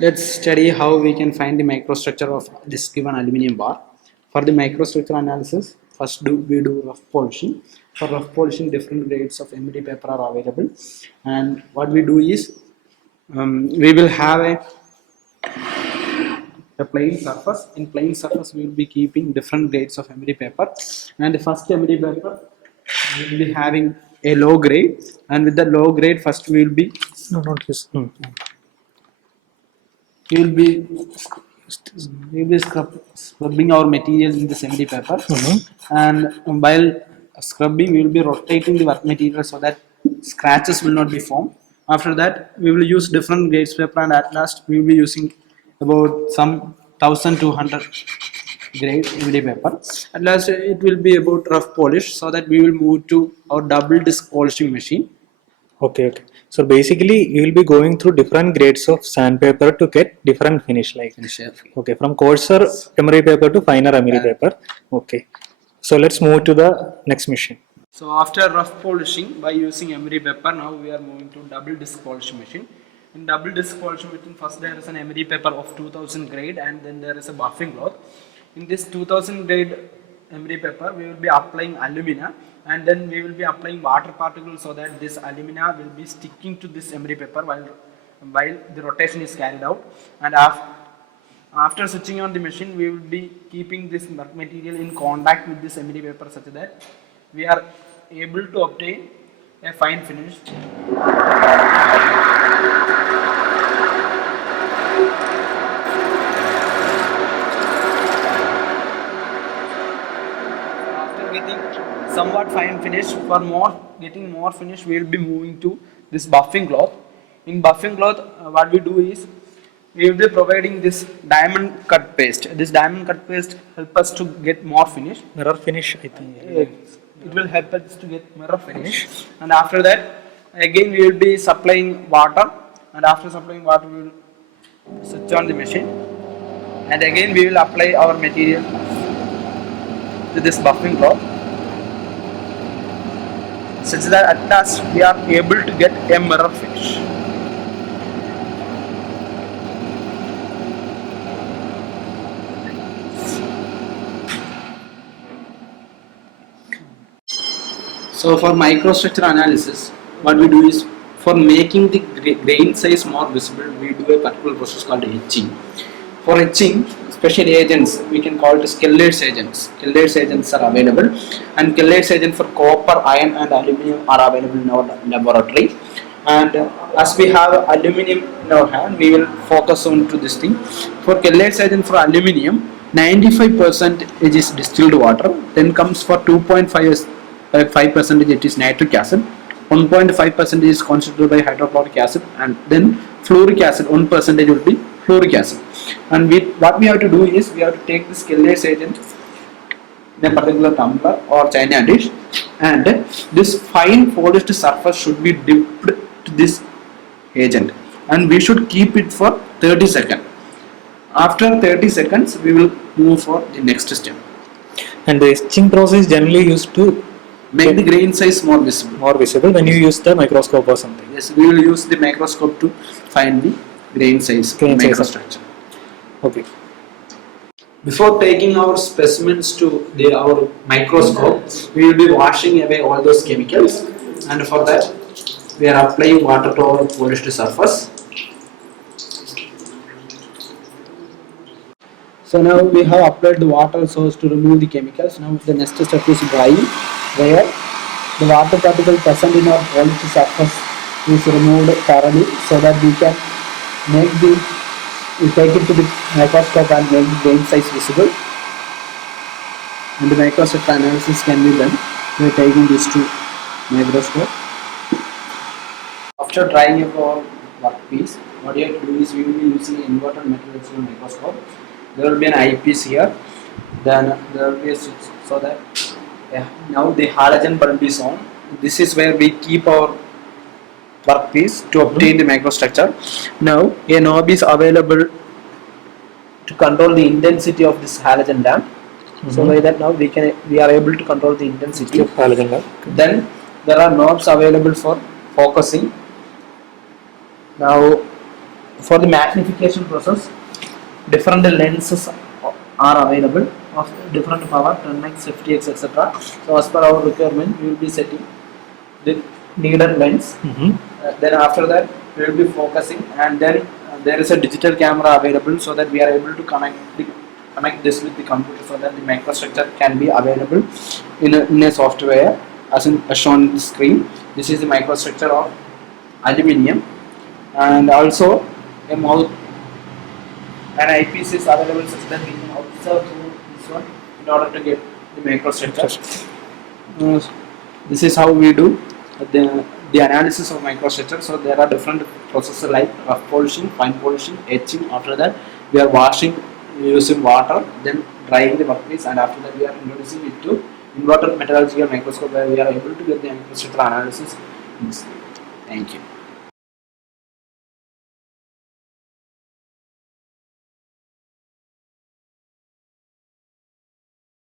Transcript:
Let's study how we can find the microstructure of this given aluminium bar. For the microstructure analysis, first we do rough polishing. For rough polishing, different grades of emery paper are available, and what we do is we will have a plain surface. In plain surface, we will be keeping different grades of emery paper, and the first emery paper we will be having a low grade, and with the low grade, first we will be No, not this. we will be scrubbing our material in the emery paper, and while scrubbing we will be rotating the work material so that scratches will not be formed. After that we will use different grades paper, and at last we will be using about some 1200 grade emery paper. At last it will be about rough polish, so that we will move to our double disc polishing machine. Okay, okay. So basically, you will be going through different grades of sandpaper to get different finish. Like, okay, from coarser emery paper to finer emery paper. Okay. So let's move to the next machine. So after rough polishing by using emery paper, now we are moving to double disc polishing machine. In double disc polishing machine, first there is an emery paper of 2000 grade, and then there is a buffing cloth. In this 2000 grade emery paper, we will be applying alumina, and then we will be applying water particles so that this alumina will be sticking to this emery paper while the rotation is carried out. And after switching on the machine, we will be keeping this material in contact with this emery paper such that we are able to obtain a fine finish. After getting somewhat fine finish, for getting more finish, we will be moving to this buffing cloth. In buffing cloth, what we do is we will be providing this diamond cut paste. This diamond cut paste help us to get more finish. Mirror finish, I think. It will help us to get mirror finish. And after that, again we will be supplying water. And after supplying water, we will switch on the machine. And again we will apply our material to this buffing cloth, such that at last we are able to get a mirror finish. So for microstructure analysis, what we do is, for making the grain size more visible, we do a particular process called etching. For etching, special agents, we can call it Keller's agents. Keller's agents are available, and Keller's agent for copper, iron and aluminium are available in our laboratory. And as we have aluminium in our hand, we will focus on to this thing. For Keller's agent for aluminium, 95% is distilled water, then comes for 2.5% it is nitric acid, 1.5% is constituted by hydrochloric acid, and then fluoric acid 1% will be fluoric acid. And what we have to do is we have to take this Keller's agent in a particular tumbler or china dish, and this fine polished surface should be dipped to this agent, and we should keep it for 30 seconds. After 30 seconds, we will move for the next step. And the etching process generally used to make the grain size more visible. More visible when you use the microscope or something. Yes, we will use the microscope to find the grain size microstructure. Okay. Before taking our specimens to our microscope, we will be washing away all those chemicals, and for that we are applying water to our polished surface. So now we have applied the water so as to remove the chemicals. Now the next step is drying, where the water particle present in our polished surface is removed thoroughly, so that we can take it to the microscope and make the grain size visible. And the microstructure analysis can be done by taking this to microscope. After drying up our workpiece, what you have to do is we will be using inverted metrology microscope. There will be an eyepiece here, then there will be a switch, so that now the halogen bulb is on. This is where we keep our workpiece to obtain the microstructure. Now a knob is available to control the intensity of this halogen lamp. So by that now we are able to control the intensity of halogen lamp. Then there are knobs available for focusing. Now For the magnification process, different lenses are available of different power, 10x, 50x, etc. So as per our requirement, we will be setting the needed lens. Then after that, we will be focusing, and then there is a digital camera available, so that we are able to connect this with the computer, so that the microstructure can be available in a software as shown in the screen. This is the microstructure of aluminium, and also a mouth and eyepiece is available, such that we can observe through this one in order to get the microstructure. This is how we do the analysis of microstructure. So there are different processes like rough polishing, fine polishing, etching. After that, we are washing using water, then drying the workpiece, and after that we are introducing it to inverted metrological microscope, where we are able to get the microstructure analysis. Thank you.